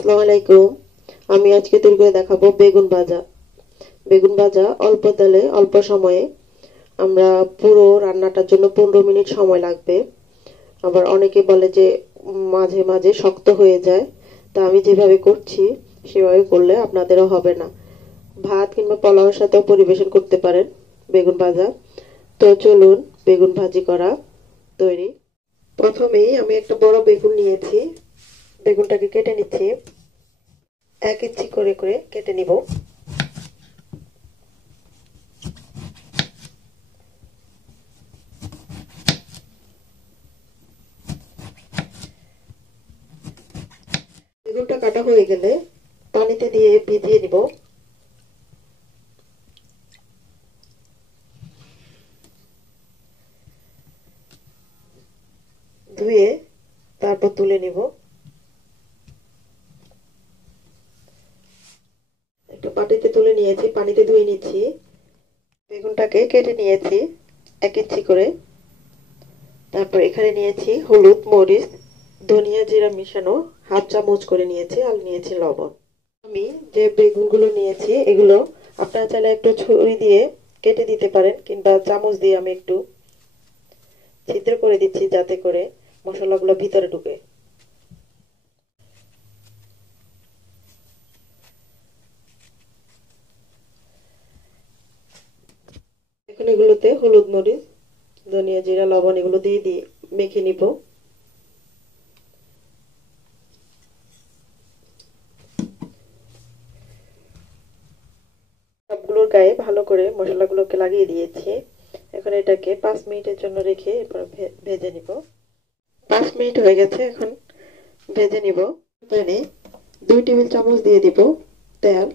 আসসালামু আলাইকুম। আমি আজকে তৈরি করে দেখাবো বেগুন ভাজা। বেগুন ভাজা অল্প তেলে অল্প সময়ে আমরা পুরো রান্নাটার জন্য 15 মিনিট সময় লাগবে। আবার অনেকে বলে যে মাঝে মাঝে শক্ত হয়ে যায়, তা আমি যেভাবে করছি সেভাবে করলে আপনাদেরও হবে না। ভাত কিংবা পোলাওর সাথেও পরিবেশন করতে পারেন বেগুন ভাজা। তো চলুন বেগুন ভাজি করা তৈরি। প্রথমেই আমি একটা বড় বেগুন নিয়েছি, বেগুনটাকে কেটে নিচ্ছি। 1 ইঞ্চি করে করে কেটে নিব। বেগুনটা কাটা হয়ে গেলে পানিতে দিয়ে ভিজিয়ে নিব। ধুয়ে তারপর তুলে নিব। একটু পানিতে তুলে নিয়েছি, পানিতে ধুয়ে নিচ্ছি। বেগুনটাকে কেটে নিয়েছি 1 ইঞ্চি করে। তারপর এখানে নিয়েছি হলুদ, মরিচ, ধনিয়া, জিরা মিশানো হাফ চামচ করে নিয়েছি, আর নিয়েছি লবণ। আমি যে বেগুনগুলো নিয়েছি এগুলো আপনারা চাইলে একটু ছুরি দিয়ে কেটে দিতে পারেন, কিংবা চামচ দিয়ে আমি একটু ছিদ্র করে দিচ্ছি যাতে করে মশলাগুলো ভিতরে ঢুকে। এখন এগুলোতে হলুদ, মরিচ, ধনিয়া, জিরা, লবণ এগুলো দিয়ে মেখে নিব। সবগুলোর গায়ে ভালো করে মশলাগুলোকে লাগিয়ে দিয়েছি। এখন এটাকে 5 মিনিটের জন্য রেখে এরপর ভেজে নিব। 5 মিনিট হয়ে গেছে, এখন ভেজে নিব। প্যানে 2 টেবিল চামচ দিয়ে দিব তেল।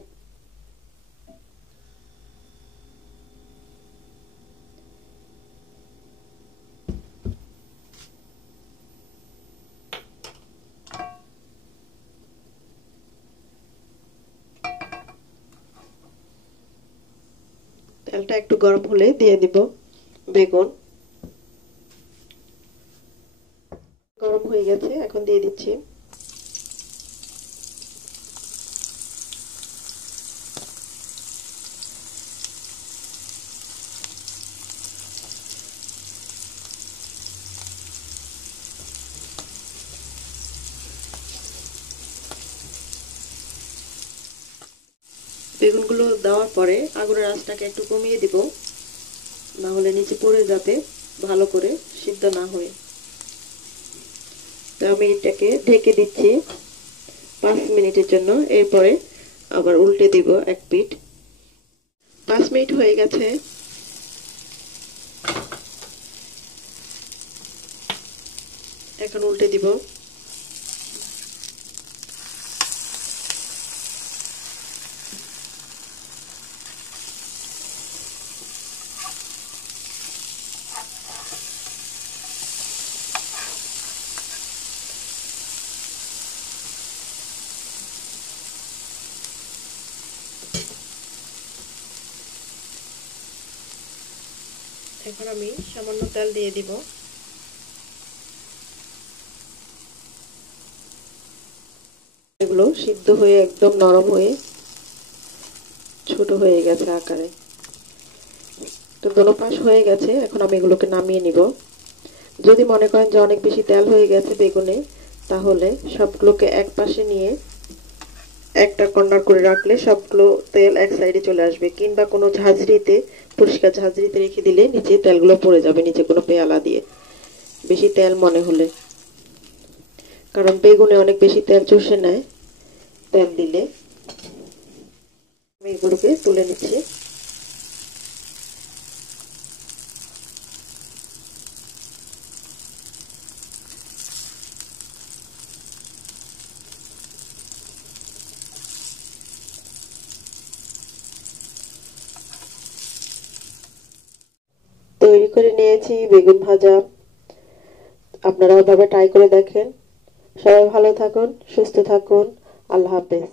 তেলটা একটু গরম হলে দিয়ে দিব বেগুন। গরম হয়ে গেছে, এখন দিয়ে দিচ্ছি। বেগুনগুলো দেওয়ার পরে আগুনের আঁচটাকে একটু কমিয়ে দিব, না হলে নিচে পড়ে যাবে, ভালো করে সিদ্ধ না হয়ে। তো আমি এটাকে ঢেকে দিচ্ছি 5 মিনিটের জন্য। এরপরে আবার উল্টে দিব এক পিঠ। 5 মিনিট হয়ে গেছে, এখন উল্টে দিব। এখন আমি সামান্য তেল দিয়ে দিব। এগুলো সিদ্ধ হয়ে একদম নরম হয়ে ছোট হয়ে গেছে আকারে। তো দোনো পাশ হয়ে গেছে, এখন আমি এগুলোকে নামিয়ে নিব। যদি মনে করেন যে অনেক বেশি তেল হয়ে গেছে বেগুনে, তাহলে সবগুলোকে এক পাশে নিয়ে একটা কর্নার করে রাখলে সবগুলো তেল এক সাইডে চলে আসবে, কিংবা কোনো ঝাঁঝরিতে, পরিষ্কার ঝাঁঝরিতে রেখে দিলে নিচে তেলগুলো পড়ে যাবে, নিচে কোনো পেয়ালা দিয়ে বেশি তেল মনে হলে। কারণ বেগুনে অনেক বেশি তেল চষে নেয় তেল দিলে। আমি এগুলোকে তুলে নিচ্ছি। তৈরি করে নিয়েছি বেগুন ভাজা। আপনারা ওইভাবে ট্রাই করে দেখেন। সবাই ভালো থাকুন, সুস্থ থাকুন। আল্লাহ হাফেজ।